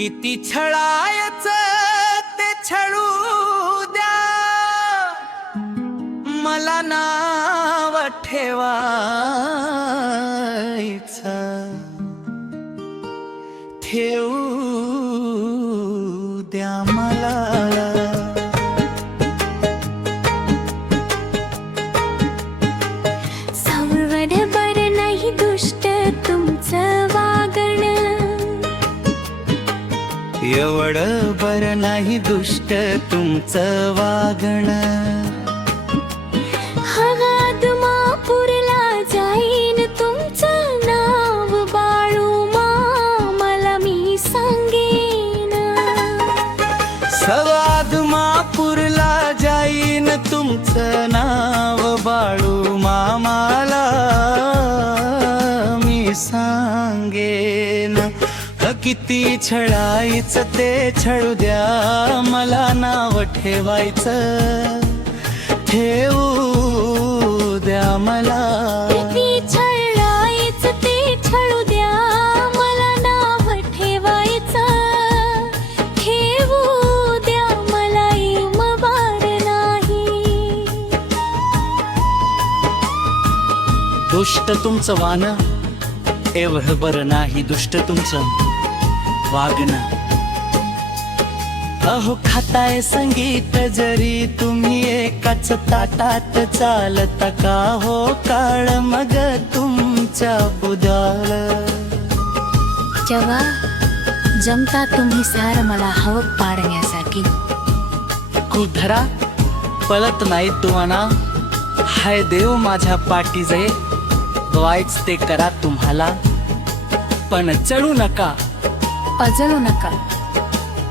किती छळायचं ते छळू द्या, मला नाव ठेवायचं ठेवू द्या मला. संवरभर नाही दुष्ट तुमचं वागणं, एवढं बरं नाही दुष्ट तुमचं वागणं. आदमापूरला जाईन तुमचं नाव बाळू मामाला मी सांगेन. आदमापूरला जाईन तुमचं नाव बाळू मामाला मी सांगेन. किती छळायचं ते छळू द्या, मला नाव ठेवायचं ठेवू द्या मला. किती छळायचं ते छळू द्या, मला नाव ठेवायचं ठेवू द्या मला. इमबार नाही दुष्ट तुमचं वानं, एवढं बरं नाही दुष्ट तुमचं वागणं. अहो खाताय संगीत जरी तुम्ही एकाच ताटात, चालता का हो काळ मग तुमच्या बुधाळ. जेव्हा जमता तुम्ही सार मला हवं पाडण्यासाठी, कुधरा पळत नाही तुम्हाला, हाय देव माझ्या पाठी जाय. व्हायच ते करा तुम्हाला, पण चढू नका पजळू नका.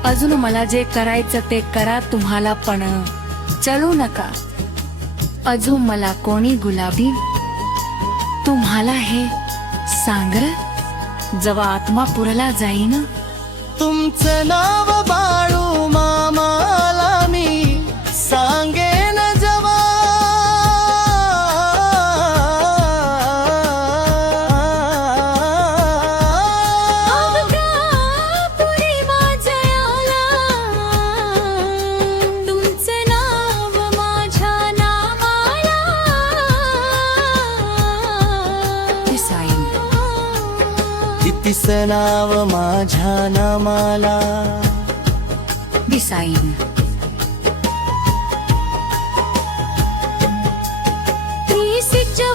अजून मला जे करायचं ते करा तुम्हाला, पण चलू नका. अजून मला कोणी गुलाबी तुम्हाला हे सांगर, जेव्हा आत्मापुरला जाईन. तुमचं नाव बाळू मामाला मी सांगेन जवा. तिचं नाव माझ्या नामाला दिसाईन.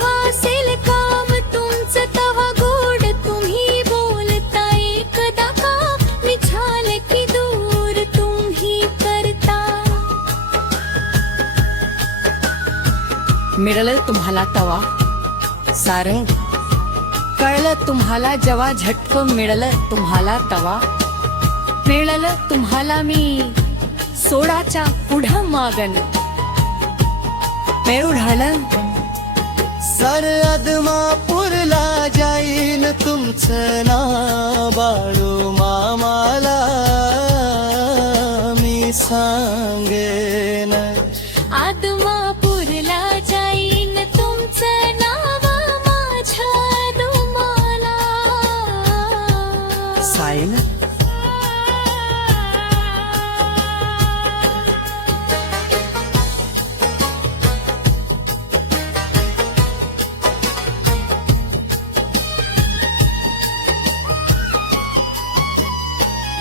वासेल काम तुमचं तवा गोड, तुम्ही बोलता एकदा का मी झाल की दूर तुम्ही करता. मिळालं तुम्हाला तवा सारंग, कळलं तुम्हाला जेव्हा झटकं मिळालं तुम्हाला तवा. मिळालं तुम्हाला मी सोडाच्या पुढं मागन, मेळढालं सर आदमापूरला जाईन तुमचं नाव बाळू मामाला मी सांगेन. आदमापूरला जाईन तुमचं नाव माझ्या दुमाला. साईन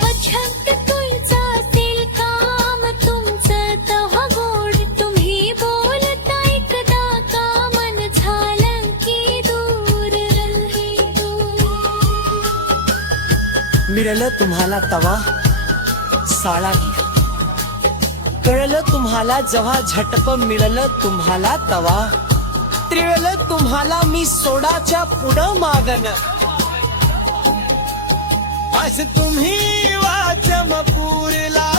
मध्यंत तुमचं असेल काम तुमचं तवा गोड, तुम्ही बोलता एकदा का मन झालं की दूर रही दूर. मिळालं तुम्हाला तवा साळाही, कळलं तुम्हाला जेव्हा झटप मिळालं तुम्हाला तवा. त्रिळलं तुम्हाला मी सोडाच्या पुढं मागन. आज तुम्ही वाजमपूरला